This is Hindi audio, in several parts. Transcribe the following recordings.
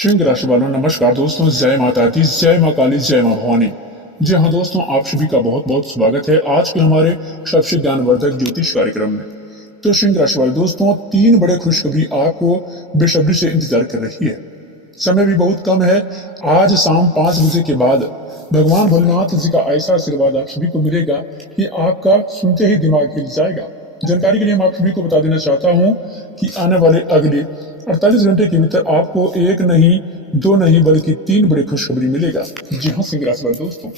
सिंह राशि वालों नमस्कार दोस्तों, जय माता दी, जय माँ काली, जय माँ भवानी। जी हाँ दोस्तों, आप सभी का बहुत बहुत स्वागत है आज के हमारे सबसे ज्ञानवर्धक ज्योतिष कार्यक्रम में। तो सिंह राशि वाले दोस्तों, 3 बड़े खुशखबरी आपको बेसब्री से इंतजार कर रही है। समय भी बहुत कम है। आज शाम 5 बजे के बाद भगवान भोलेनाथ जी का ऐसा आशीर्वाद आप सभी को मिलेगा कि आपका सुनते ही दिमाग हिल जाएगा। जानकारी के लिए मैं आप सभी को बता देना चाहता हूं कि आने वाले अगले 48 घंटे के भीतर आपको एक नहीं, दो नहीं, बल्कि 3 बड़ी खुशखबरी मिलेगा। जी हाँ सिंह राशि वाले दोस्तों,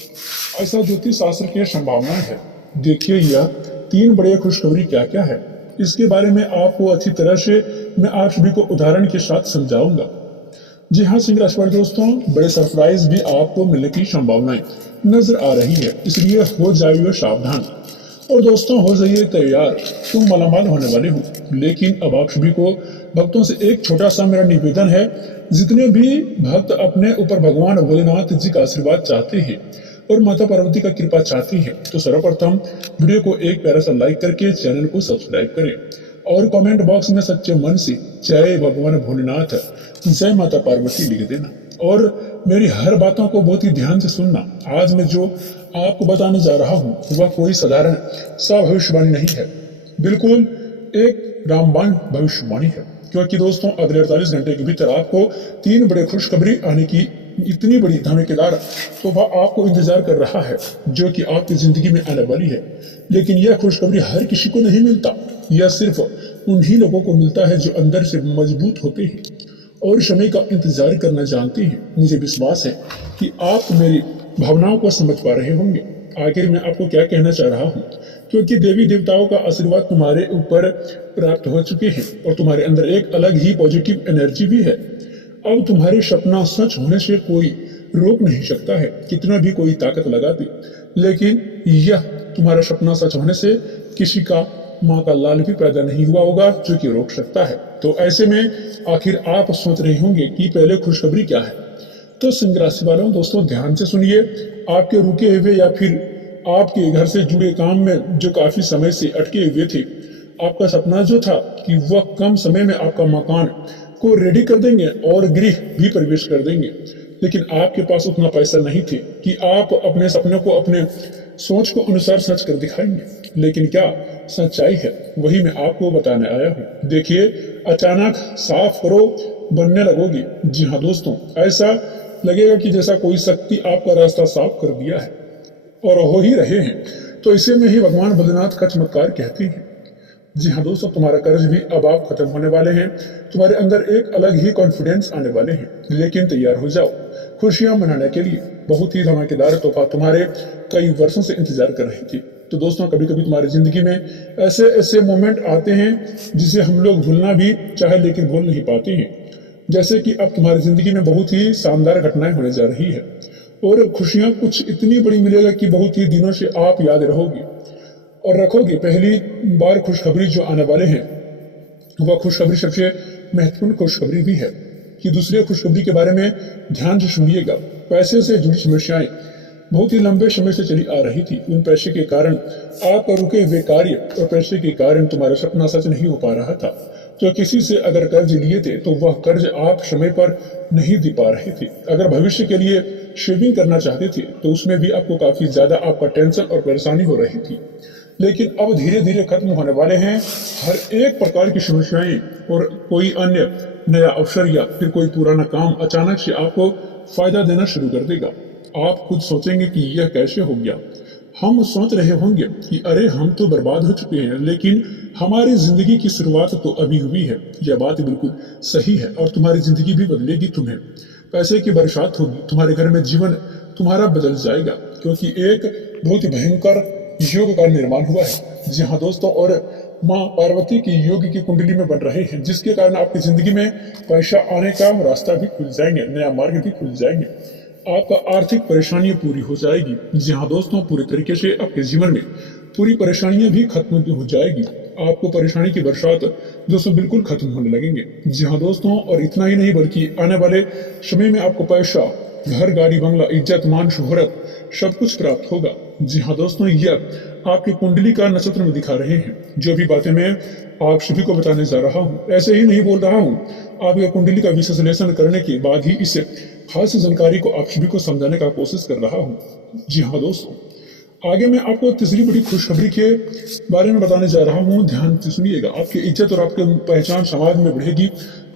ऐसा ज्योतिष शास्त्र की संभावनाएं है। देखिए यह 3 बड़े खुशखबरी क्या क्या है, इसके बारे में आपको अच्छी तरह से मैं आप सभी को उदाहरण के साथ समझाऊंगा। जी हाँ सिंह राशि वाले दोस्तों, बड़े सरप्राइज भी आपको मिलने की संभावनाएं नजर आ रही है, इसलिए हो जाइए सावधान और दोस्तों हो जाइए तैयार, तुम मालामाल होने वाले हो। लेकिन अब आप सभी को भक्तों से एक छोटा सा मेरा निवेदन है। जितने भी भक्त अपने ऊपर भगवान भोलेनाथ जी का आशीर्वाद चाहते हैं और माता पार्वती का कृपा चाहते हैं, तो सर्वप्रथम वीडियो को एक प्यारा सा लाइक करके चैनल को सब्सक्राइब करें और कमेंट बॉक्स में सच्चे मन से जय भगवान भोलेनाथ, जय माता पार्वती लिख देना और मेरी हर बातों को बहुत ही ध्यान से सुनना। आज मैं जो आपको बताने जा रहा हूँ वह कोई साधारण सा भविष्यवाणी नहीं है, बिल्कुल एक रामबाण भविष्यवाणी है। क्योंकि दोस्तों अगले 48 घंटे के भीतर आपको 3 बड़े खुशखबरी आने की इतनी बड़ी धमाकेदार तोहफा आपको इंतजार कर रहा है, जो कि आपकी जिंदगी में आने वाली है। लेकिन यह खुशखबरी हर किसी को नहीं मिलता, यह सिर्फ उन्हीं लोगों को मिलता है जो अंदर से मजबूत होते हैं और समय का इंतजार करना जानते हैं। मुझे विश्वास है कि आप मेरी भावनाओं को समझ पा रहे होंगे। आखिर मैं आपको क्या कहना चाह रहा हूँ, क्योंकि देवी देवताओं का आशीर्वाद तुम्हारे ऊपर प्राप्त हो चुके हैं और तुम्हारे अंदर एक अलग ही पॉजिटिव एनर्जी भी है। अब तुम्हारे सपना सच होने से कोई रोक नहीं सकता है, कितना भी कोई ताकत लगा दे। लेकिन यह तुम्हारा सपना सच होने से किसी का माँ का लाल भी पैदा नहीं हुआ होगा जो कि रोक सकता है। तो ऐसे में आखिर आप सोच रहे होंगे कि पहले खुशखबरी क्या है। तो सिंह राशि वालों दोस्तों ध्यान से सुनिए। आपके रुके हुए या फिर आपके घर से जुड़े काम में जो काफी समय से अटके हुए थे, आपका सपना जो था कि वह कम समय में आपका मकान को रेडी कर देंगे और गृह भी प्रवेश कर देंगे, लेकिन आपके पास उतना पैसा नहीं थे कि आप अपने सपने को अपने सोच को अनुसार सच कर दिखाएंगे। लेकिन क्या सच्चाई है, वही मैं आपको बताने आया हूँ। देखिए अचानक साफ करो बनने लगोगे। जी हाँ दोस्तों, ऐसा लगेगा कि जैसा कोई शक्ति आपका रास्ता साफ कर दिया है और हो ही रहे हैं। तो इसे में ही भगवान भोलेनाथ का चमत्कार कहते हैं। जी हाँ दोस्तों, तुम्हारा कर्ज भी अब आप खत्म होने वाले हैं, तुम्हारे अंदर एक अलग ही कॉन्फिडेंस आने वाले हैं। लेकिन तैयार हो जाओ खुशियां मनाने के लिए, बहुत ही धमाकेदार तोहफा तुम्हारे कई वर्षों से इंतजार कर रही थी। तो दोस्तों कभी कभी तुम्हारी जिंदगी में ऐसे ऐसे मोमेंट आते हैं जिसे हम लोग भूलना भी चाहे लेकिन भूल नहीं पाते हैं। जैसे कि अब तुम्हारी जिंदगी में बहुत ही शानदार घटनाएं होने जा रही है और खुशियां कुछ इतनी बड़ी मिलेगा कि बहुत ही दिनों से आप याद रहोगे और रखोगे। पहली बार खुशखबरी जो आने वाले हैं वह खुशखबरी सबसे महत्वपूर्ण खुशखबरी भी है कि दूसरे खुशखबरी के बारे में ध्यान से सुनिएगा। पैसे से जुड़ी समस्याएं बहुत ही लंबे समय से चली आ रही थी। उन पैसे के कारण आपका रुके हुए कार्य और पैसे के कारण तुम्हारा सपना सच नहीं हो पा रहा था। तो किसी से अगर कर्ज लिए थे तो वह कर्ज आप समय पर नहीं दे पा रहे थे। अगर भविष्य के लिए शेविंग करना चाहते थे तो उसमें भी आपको काफी ज्यादा आपका टेंशन और परेशानी हो रही थी। लेकिन अब धीरे धीरे खत्म होने वाले हैं हर एक प्रकार की समस्याएं और कोई अन्य नया अवसर या फिर कोई पुराना काम अचानक से आपको फायदा देना शुरू कर देगा। आप खुद सोचेंगे कि यह कैसे हो गया। हम सोच रहे होंगे कि अरे हम तो बर्बाद हो चुके हैं, लेकिन हमारी जिंदगी की शुरुआत तो अभी हुई है। यह बात बिल्कुल सही है और तुम्हारी जिंदगी भी बदलेगी। तुम्हें पैसे की बरसात होगी, तुम्हारे घर में जीवन तुम्हारा बदल जाएगा, क्योंकि एक बहुत ही भयंकर योग का निर्माण हुआ है। जी हाँ दोस्तों, और माँ पार्वती की योग की कुंडली में बन रहे हैं, जिसके कारण आपकी जिंदगी में पैसा आने का रास्ता भी खुल जाएंगे, नया मार्ग भी खुल जाएंगे, आपका आर्थिक परेशानियां पूरी हो जाएगी। जी हाँ दोस्तों, पूरी तरीके से आपके जीवन में पूरी परेशानियां भी खत्म हो जाएगी। आपको परेशानी की बरसात दोस्तों बिल्कुल खत्म होने लगेंगे। जी हाँ दोस्तों, और इतना ही नहीं बल्कि आने वाले समय में आपको पैसा, घर, गाड़ी, बंगला, इज्जत, मान, शोहरत सब कुछ प्राप्त होगा। जी हाँ दोस्तों, यह आपकी कुंडली का नक्षत्र में दिखा रहे हैं। जो भी बातें मैं आप सभी को बताने जा रहा हूँ। ऐसे ही नहीं बोल रहा हूँ, आपके कुंडली का विश्लेषण करने के बाद ही इस खास जानकारी को आप सभी को समझाने का कोशिश कर रहा हूँ। जी हाँ दोस्तों, आगे मैं आपको तीसरी बड़ी खुशखबरी के बारे में बताने जा रहा हूँ। ध्यान से सुनिएगा, आपकी इज्जत और आपकी पहचान समाज में बढ़ेगी।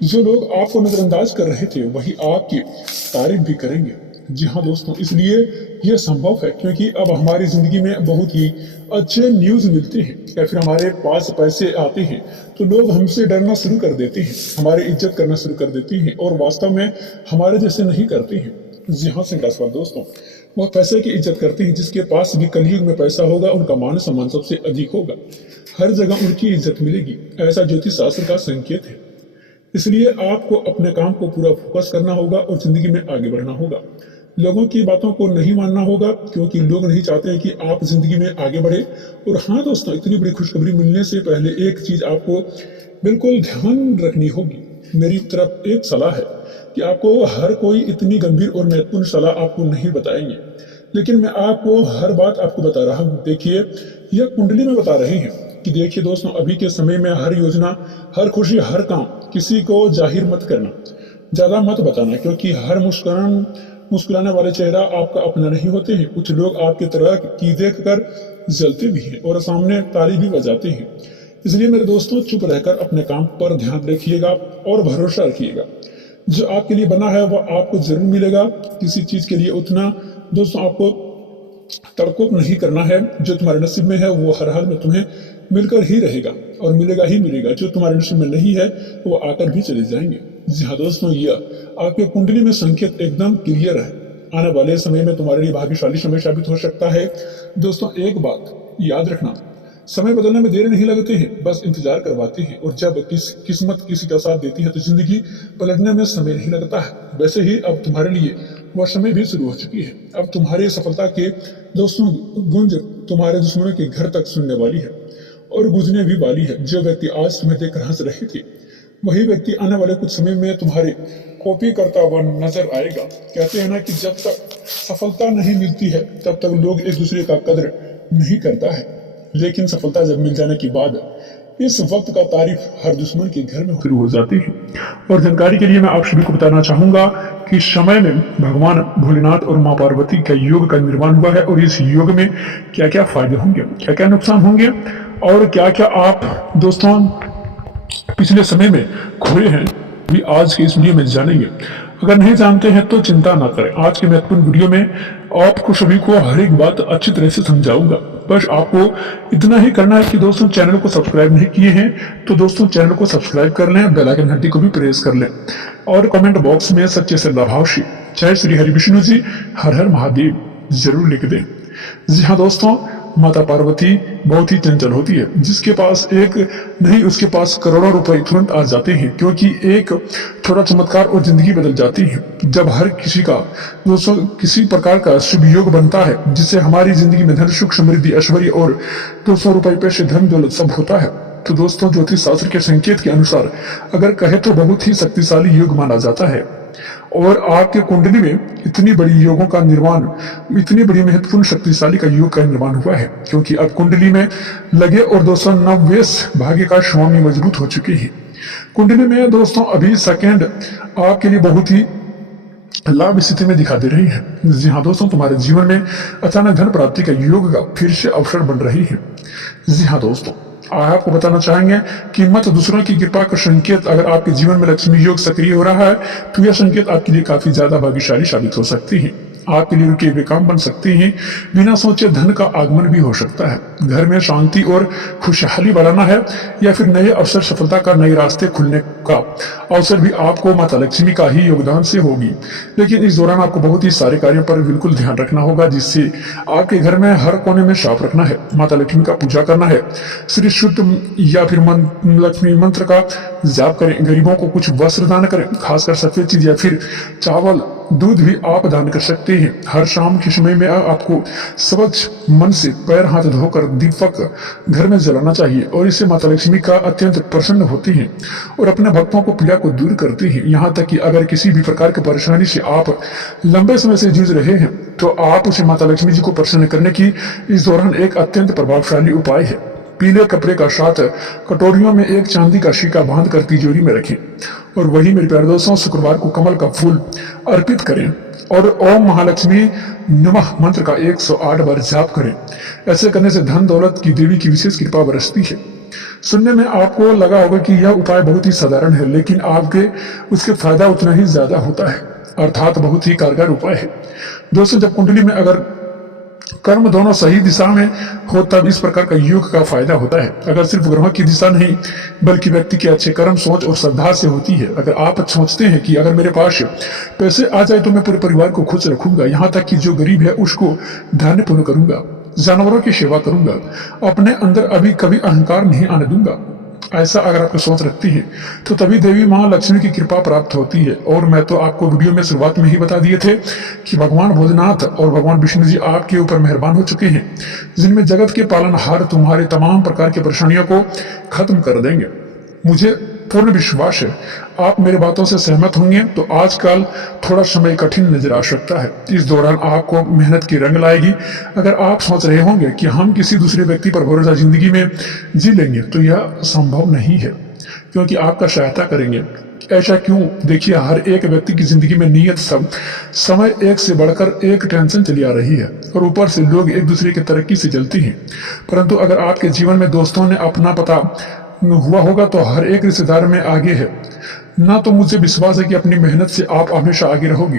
जो लोग आपको नजरअंदाज कर रहे थे वही आपकी तारीफ भी करेंगे। जी हाँ दोस्तों, इसलिए यह संभव है क्योंकि अब हमारी जिंदगी में बहुत ही अच्छे न्यूज मिलते हैं या फिर हमारे पास पैसे आते हैं तो लोग हमसे डरना शुरू कर देते हैं, हमारी इज्जत करना शुरू कर देते हैं और वास्तव में हमारे जैसे नहीं करते हैं। जी हाँ संग्रासवाद दोस्तों, वह पैसे की इज्जत करते हैं। जिसके पास भी कलयुग में पैसा होगा उनका मान सम्मान सबसे अधिक होगा, हर जगह उनकी इज्जत मिलेगी। ऐसा ज्योतिष शास्त्र का संकेत है। इसलिए आपको अपने काम को पूरा फोकस करना होगा और जिंदगी में आगे बढ़ना होगा। लोगों की बातों को नहीं मानना होगा क्योंकि लोग नहीं चाहते हैं कि आप जिंदगी में आगे बढ़े। और हाँ दोस्तों, इतनी बड़ी खुशखबरी मिलने से पहले एक चीज आपको बिल्कुल ध्यान रखनी होगी। मेरी तरफ एक सलाह है कि आपको हर कोई इतनी गंभीर और महत्वपूर्ण सलाह आपको नहीं बताएंगे, लेकिन मैं आपको हर बात आपको बता रहा हूँ। देखिए, यह कुंडली में बता रहे हैं कि देखिए दोस्तों, अभी के समय में हर योजना, हर खुशी, हर काम किसी को जाहिर मत करना, ज्यादा मत बताना, क्योंकि हर मुस्कुराने वाले चेहरा आपका अपना नहीं होते हैं। कुछ लोग आपकी तरह की देख कर जलते भी हैं और सामने ताली भी बजाते हैं। इसलिए मेरे दोस्तों, चुप रहकर अपने काम पर ध्यान रखिएगा और भरोसा रखिएगा। जो आपके लिए बना है वो आपको जरूर मिलेगा। किसी चीज के लिए उतना दोस्तों आपको तड़कोप नहीं करना है। जो तुम्हारे नसीब में है वो हर हाल में तुम्हें मिलकर ही रहेगा और मिलेगा ही मिलेगा। जो तुम्हारे नसीब में नहीं है वो आकर भी चले जाएंगे। जी हाँ दोस्तों, यह आपके कुंडली में संकेत एकदम क्लियर है। आने वाले समय में तुम्हारे लिए भाग्यशाली समय साबित हो सकता है। दोस्तों, एक बात याद रखना, समय बदलने में देर नहीं लगते हैं, बस इंतजार करवाते हैं। और जब किस्मत किसी का साथ देती है तो जिंदगी पलटने में समय नहीं लगता है। वैसे ही अब तुम्हारे लिए वह समय भी शुरू हो चुकी है। अब तुम्हारी सफलता के दोस्तों गुंज तुम्हारे दुश्मनों के घर तक सुनने वाली है और गुजरने भी वाली है। जो व्यक्ति आज तुम्हें देखकर हंस रहे थे वही व्यक्ति आने वाले कुछ समय में तुम्हारी कॉपी करता हुआ नजर आएगा। कहते हैं ना कि जब तक सफलता नहीं मिलती है तब तक लोग एक दूसरे का कदर नहीं करता है, लेकिन सफलता जब मिल जाने के बाद इस वक्त का तारीफ हर दुश्मन के घर में शुरू हो जाती है। और जानकारी के लिए मैं आप सभी को बताना चाहूंगा कि समय में भगवान भोलेनाथ और माँ पार्वती का योग का निर्माण हुआ है और इस योग में क्या क्या फायदे होंगे, क्या क्या नुकसान होंगे और क्या क्या आप दोस्तों पिछले समय में खोए हैं, भी आज के इस वीडियो में जानेंगे। अगर नहीं जानते हैं तो चिंता ना करें, आज के महत्वपूर्ण वीडियो में आपको सभी को हर एक बात अच्छी तरह से समझाऊंगा। बस आपको इतना ही करना है कि दोस्तों चैनल को सब्सक्राइब नहीं किए हैं तो दोस्तों चैनल को सब्सक्राइब कर लें, बेल आइकन घंटी को भी प्रेस कर लें और कमेंट बॉक्स में सच्चे से लाभांशी जय श्री हरि विष्णु जी हर हर महादेव जरूर लिख दें। जी हाँ दोस्तों, माता पार्वती बहुत ही चंचल होती है। जिसके पास एक नहीं उसके पास करोड़ों रुपए तुरंत आ जाते हैं, क्योंकि एक थोड़ा चमत्कार और जिंदगी बदल जाती है। जब हर किसी का दोस्तों किसी प्रकार का शुभ योग बनता है जिससे हमारी जिंदगी में धन सुख समृद्धि ऐश्वर्य और 200 रुपए पैसे धन दौलत सब होता है, तो दोस्तों ज्योतिष शास्त्र के संकेत के अनुसार अगर कहे तो बहुत ही शक्तिशाली योग माना जाता है। और आपके कुंडली में इतनी बड़ी योगों का निर्माण, इतनी बड़ी महत्वपूर्ण शक्तिशाली का योग का निर्माण हुआ है क्योंकि अब कुंडली में लगे और दोस्तों नववेश भाग्य का स्वामी मजबूत हो चुके हैं। कुंडली में दोस्तों अभी सेकंड आपके लिए बहुत ही लाभ स्थिति में दिखा दे रही है। जी हाँ दोस्तों, तुम्हारे जीवन में अचानक धन प्राप्ति का योग का फिर से अवसर बन रही है। जी हाँ दोस्तों, आपको बताना चाहेंगे कि मत दूसरों की कृपा का संकेत, अगर आपके जीवन में लक्ष्मी योग सक्रिय हो रहा है तो यह संकेत आपके लिए काफी ज्यादा भाग्यशाली साबित हो सकती है। आपके लिए रुके हुए काम बन सकते हैं, बिना सोचे धन का आगमन भी हो सकता है। घर में शांति और खुशहाली बढ़ाना है या फिर नए अवसर, सफलता का नए रास्ते खुलने का अवसर भी आपको माता लक्ष्मी का ही योगदान से होगी। लेकिन इस दौरान आपको बहुत ही सारे कार्यों पर बिल्कुल ध्यान रखना होगा, जिससे आपके घर में हर कोने में साफ रखना है, माता लक्ष्मी का पूजा करना है, श्री शुद्ध या फिर लक्ष्मी मंत्र का जाप करें, गरीबों को कुछ वस्त्र दान करें, खासकर सफेद चीज या फिर चावल दूध भी आप दान कर सकते हैं। हर शाम के समय में आपको स्वच्छ मन से पैर हाथ धोकर दीपक घर में जलाना चाहिए और इससे माता लक्ष्मी का अत्यंत प्रसन्न होती हैं और अपने भक्तों को पीड़ा को दूर करती हैं। यहाँ तक कि अगर किसी भी प्रकार की परेशानी से आप लंबे समय से जूझ रहे हैं तो आप उसे माता लक्ष्मी जी को प्रसन्न करने की इस दौरान एक अत्यंत प्रभावशाली उपाय है। पीले कपड़े का साथ कटोरियों में एक चांदी का सिक्का बांध कर तिजोरी में रखें और वही मेरे प्यारे दोस्तों शुक्रवार को कमल का फूल अर्पित करें और ओम महालक्ष्मी नमः मंत्र का 108 बार जाप करें। ऐसे करने से धन दौलत की देवी की विशेष कृपा बरसती है। सुनने में आपको लगा होगा कि यह उपाय बहुत ही साधारण है, लेकिन आपके उसके फायदा उतना ही ज्यादा होता है, अर्थात बहुत ही कारगर उपाय है। दोस्तों, जब कुंडली में अगर कर्म दोनों सही दिशा में हो तब इस प्रकार का योग का फायदा होता है। अगर सिर्फ ग्रहों की दिशा नहीं बल्कि व्यक्ति के अच्छे कर्म, सोच और श्रद्धा से होती है। अगर आप सोचते हैं कि अगर मेरे पास पैसे आ जाए तो मैं पूरे परिवार को खुश रखूंगा, यहाँ तक कि जो गरीब है उसको धान्यपूर्ण करूंगा, जानवरों की सेवा करूंगा, अपने अंदर अभी कभी अहंकार नहीं आने दूंगा, ऐसा अगर आपको सोच रखती है तो तभी देवी मां लक्ष्मी की कृपा प्राप्त होती है। और मैं तो आपको वीडियो में शुरुआत में ही बता दिए थे कि भगवान भोलेनाथ और भगवान विष्णु जी आपके ऊपर मेहरबान हो चुके हैं, जिनमें जगत के पालनहार तुम्हारे तमाम प्रकार की परेशानियों को खत्म कर देंगे। मुझे पूर्ण विश्वास है आप मेरे बातों से सहमत होंगे। तो आजकल थोड़ा समय कठिन नजर आ सकता है, इस दौरान आपको मेहनत की रंग लाएगी। अगर आप सोच रहे होंगे कि हम किसी दूसरे व्यक्ति पर भरोसा जिंदगी में जी लेंगे तो यह संभव नहीं है, क्योंकि आपका सहायता करेंगे। ऐसा क्यों? देखिए, हर एक व्यक्ति की जिंदगी में नियत सब समय एक से बढ़कर एक टेंशन चली आ रही है और ऊपर से लोग एक दूसरे की तरक्की से जलती हैं। परंतु अगर आपके जीवन में दोस्तों ने अपना पता हुआ होगा तो हर एक रिश्तेदार में आगे है ना। तो मुझे विश्वास है कि अपनी मेहनत से आप हमेशा आगे रहोगी।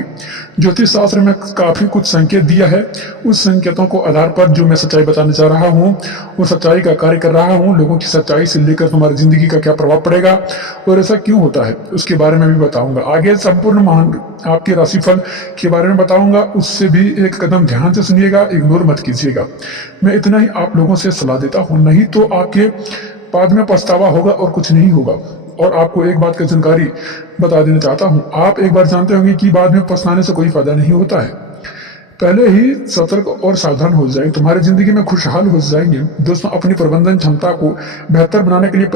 ज्योतिष शास्त्र में काफी कुछ संकेत दिया है, उस संकेतों को आधार पर जो मैं सच्चाई बताने जा रहा हूँ वो सच्चाई का कार्य कर रहा हूँ। लोगों की सच्चाई से लेकर तुम्हारी जिंदगी का क्या प्रभाव पड़ेगा और ऐसा क्यों होता है उसके बारे में भी बताऊंगा। आगे संपूर्ण महान आपके राशिफल के बारे में बताऊंगा, उससे भी एक कदम ध्यान से सुनिएगा, इग्नोर मत कीजिएगा। मैं इतना ही आप लोगों से सलाह देता हूँ, नहीं तो आपके बाद में पछतावा होगा और कुछ नहीं होगा। और आपको एक बात की जानकारी बता देना चाहता हूं, आप एक बार जानते होंगे कि बाद में पछताने से कोई फायदा नहीं होता है। पहले ही सतर्क और सावधान हो जाए, तुम्हारी जिंदगी में खुशहाल हो जाएंगे। दोस्तों, अपनी प्रबंधन क्षमता को बेहतर बनाने के लिए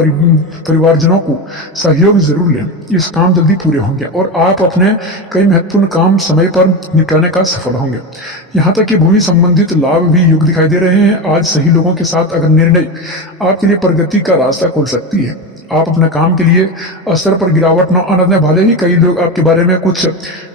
परिवारजनों को सहयोग जरूर लें, इस काम जल्दी पूरे होंगे और आप अपने कई महत्वपूर्ण काम समय पर निपटाने का सफल होंगे। यहाँ तक कि भूमि संबंधित लाभ भी योग दिखाई दे रहे हैं। आज सही लोगों के साथ अगर निर्णय आपके लिए प्रगति का रास्ता खोल सकती है। आप अपने काम के लिए स्तर पर गिरावट न आने दें। भले ही कई लोग आपके बारे में कुछ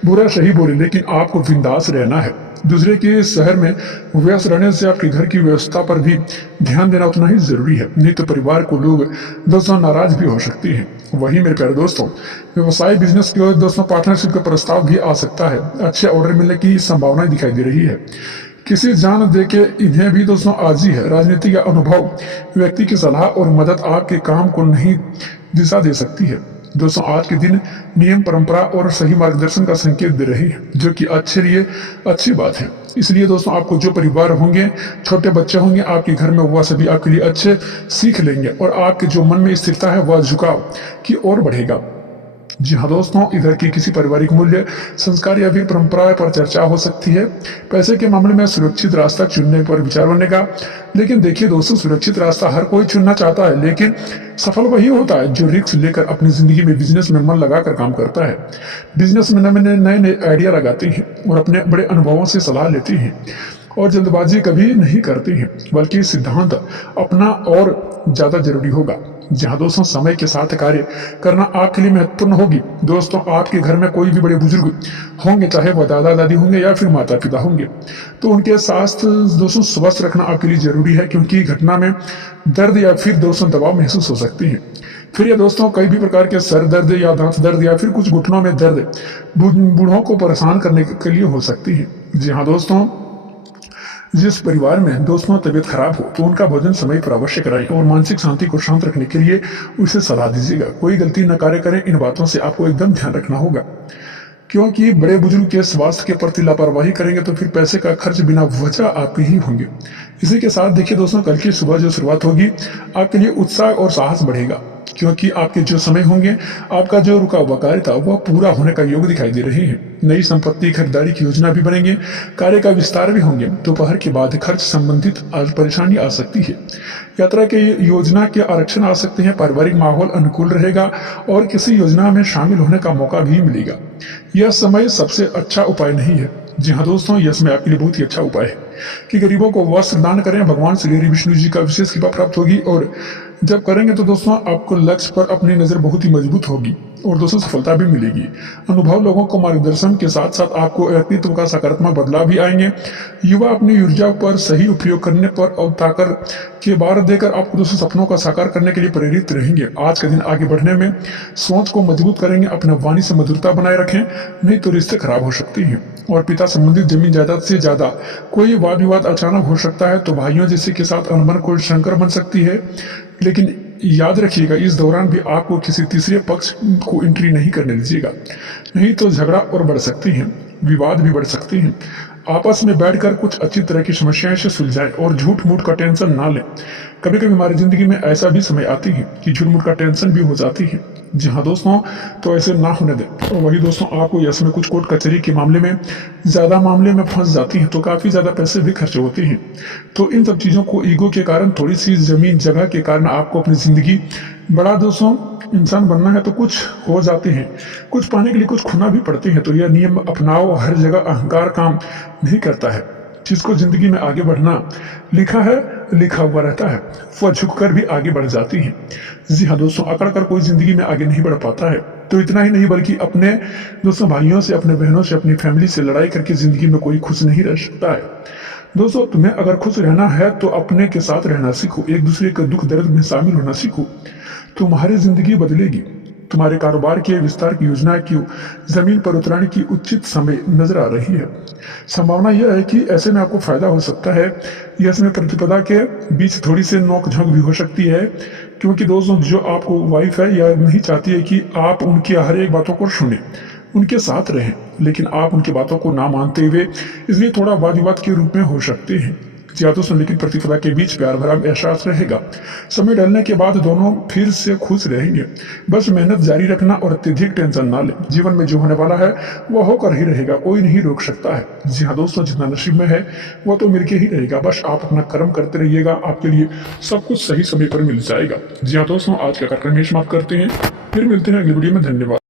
बुरा सही बोले, लेकिन आपको बिंदास रहना है। दूसरे के शहर में व्यस्त रहने से आपके घर की व्यवस्था पर भी ध्यान देना उतना ही जरूरी है, नहीं तो परिवार को लोग दोस्तों नाराज भी हो सकती हैं। वही मेरे प्यारे दोस्तों, व्यवसाय बिजनेस की दोस्तों पार्टनरशिप का प्रस्ताव भी आ सकता है। अच्छे ऑर्डर मिलने की संभावनाएं दिखाई दे रही है। किसी जान दे के इन्हें भी दोस्तों आज ही है। राजनीति का अनुभव, व्यक्ति की सलाह और मदद आपके काम को नई दिशा दे सकती है। दोस्तों, आज के दिन नियम, परंपरा और सही मार्गदर्शन का संकेत दे रहे हैं, जो कि अच्छे लिए अच्छी बात है। इसलिए दोस्तों, आपको जो परिवार होंगे, छोटे बच्चे होंगे आपके घर में, वह सभी आपके लिए अच्छे सीख लेंगे और आपके जो मन में स्थिरता है वह झुकाव की ओर बढ़ेगा। जी हाँ दोस्तों, इधर की किसी पारिवारिक मूल्य, संस्कार या फिर परंपरा पर चर्चा हो सकती है। पैसे के मामले में सुरक्षित रास्ता चुनने पर विचार होने का। लेकिन देखिए दोस्तों, सुरक्षित रास्ता हर कोई चुनना चाहता है, लेकिन सफल वही होता है जो रिस्क लेकर अपनी जिंदगी में बिजनेस में मन लगाकर काम करता है। बिजनेस में नए नए आइडिया लगाते हैं और अपने बड़े अनुभवों से सलाह लेते हैं और जल्दबाजी कभी नहीं करते हैं, बल्कि सिद्धांत अपना और ज्यादा जरूरी होगा। जहाँ दोस्तों समय के साथ कार्य करना आपके लिए महत्वपूर्ण होगी। दोस्तों, आपके घर में कोई भी बड़े बुजुर्ग होंगे, चाहे वह दादा दादी होंगे या फिर माता पिता होंगे, तो उनके स्वास्थ्य दोस्तों स्वस्थ रखना आपके लिए जरूरी है, क्योंकि घटना में दर्द या फिर दोस्तों दबाव महसूस हो सकते हैं। फिर ये दोस्तों कई भी प्रकार के सर दर्द या दांत दर्द या फिर कुछ घुटनों में दर्द बूढ़ों को परेशान करने के लिए हो सकती है। जी हाँ दोस्तों, जिस परिवार में दोस्तों तबीयत खराब हो तो उनका भोजन समय पर अवश्य कराएं और मानसिक शांति को शांत रखने के लिए उसे सलाह दीजिएगा। कोई गलती न कार्य करें, इन बातों से आपको एकदम ध्यान रखना होगा, क्योंकि बड़े बुजुर्ग के स्वास्थ्य के प्रति लापरवाही करेंगे तो फिर पैसे का खर्च बिना वजह आपके ही होंगे। इसी के साथ देखिए दोस्तों, कल की सुबह जो शुरुआत होगी आपके लिए उत्साह और साहस बढ़ेगा, क्योंकि आपके जो समय होंगे, आपका जो रुका हुआ कार्य था वह पूरा होने का योग दिखाई दे रहे हैं। नई संपत्ति खरीदारी की योजना भी बनेंगे, कार्य का विस्तार भी होंगे। दोपहर के बाद खर्च संबंधित परेशानी आ सकती है, यात्रा के योजना के आरक्षण आ सकते हैं। पारिवारिक माहौल अनुकूल रहेगा और किसी योजना में शामिल होने का मौका भी मिलेगा। यह समय सबसे अच्छा उपाय नहीं है। जी हाँ दोस्तों, यह समय आपके लिए बहुत ही अच्छा उपाय है। कि गरीबों को वस्त्र दान करें। भगवान श्री हरि विष्णु जी का विशेष कृपा प्राप्त होगी और जब करेंगे तो दोस्तों आपको लक्ष्य पर अपनी नजर बहुत ही मजबूत होगी और दोस्तों सफलता भी मिलेगी। अनुभव लोगों को मार्गदर्शन के साथ साथ आपको व्यक्तित्व का सकारात्मक बदलाव भी आएंगे। युवा अपनी ऊर्जा पर सही उपयोग करने पर और ताकत के बार देकर आपको दोस्तों सपनों का साकार करने के लिए प्रेरित रहेंगे। आज के दिन आगे बढ़ने में सोच को मजबूत करेंगे। अपने वाणी से मधुरता बनाए रखें, नहीं तो रिश्ते खराब हो सकते हैं। और पिता संबंधित जमीन जायदाद से ज्यादा कोई वाद विवाद अचानक हो सकता है, तो भाइयों जैसे के साथ अनबन कोई शंकर बन सकती है। लेकिन याद रखिएगा इस दौरान भी आपको किसी तीसरे पक्ष को एंट्री नहीं करने दीजिएगा, नहीं तो झगड़ा और बढ़ सकती है, विवाद भी बढ़ सकते हैं। आपस में बैठकर कुछ अच्छी तरह की समस्याएं से सुलझाएं और झूठ मूठ का टेंशन ना लें। कभी कभी हमारी जिंदगी में ऐसा भी समय आती है कि झूठ मूठ का टेंशन भी हो जाती है। जी हाँ दोस्तों, तो ऐसे ना होने दें। और वही दोस्तों आपको इसमें कुछ कोर्ट कचहरी के मामले में ज्यादा मामले में फंस जाती हैं, तो काफी ज्यादा पैसे भी खर्च होते हैं। तो इन सब चीजों को ईगो के कारण, थोड़ी सी जमीन जगह के कारण आपको अपनी जिंदगी बड़ा दोस्तों इंसान बनना है तो कुछ हो जाते हैं, कुछ पाने के लिए कुछ खोना भी पड़ते हैं। तो यह नियम अपनाओ। हर जगह अहंकार काम नहीं करता है। जिसको जिंदगी में आगे बढ़ना लिखा है, लिखा हुआ रहता है, वह झुककर भी आगे बढ़ जाती है। जी हाँ दोस्तों, अकड़ कर कोई जिंदगी में आगे नहीं बढ़ पाता है। तो इतना ही नहीं बल्कि अपने दोस्तों भाइयों से, अपने बहनों से, अपनी फैमिली से लड़ाई करके जिंदगी में कोई खुश नहीं रह सकता है। दोस्तों तुम्हें अगर खुश रहना है तो अपने के साथ रहना सीखो, एक दूसरे के दुख दर्द में शामिल होना सीखो। तुम्हारी जिंदगी बदलेगी। तुम्हारे कारोबार के विस्तार की योजना की जमीन पर उतरने की उचित समय नजर आ रही है। संभावना यह है कि ऐसे में आपको फायदा हो सकता है। यह इसमें प्रतिस्पर्धा के बीच थोड़ी सी नोकझोंक भी हो सकती है, क्योंकि दोस्तों जो आपको वाइफ है यह नहीं चाहती है कि आप उनकी हर एक बातों को सुने, उनके साथ रहें, लेकिन आप उनकी बातों को ना मानते हुए इसलिए थोड़ा वाद विवाद के रूप में हो सकते हैं। या तो लेकिन प्रतिस्पर्धा के बीच प्यार भरा एहसास रहेगा। समय ढलने के बाद दोनों फिर से खुश रहेंगे। बस मेहनत जारी रखना और अत्यधिक टेंशन ना लें। जीवन में जो होने वाला है वह होकर ही रहेगा, कोई नहीं रोक सकता है। जी हाँ दोस्तों, जितना नसीब में है वह तो मिलके ही रहेगा। बस आप अपना कर्म करते रहिएगा, आपके लिए सब कुछ सही समय पर मिल जाएगा। जी हाँ दोस्तों, आज का कार्यक्रम समाप्त करते हैं, फिर मिलते हैं अगली वीडियो में। धन्यवाद।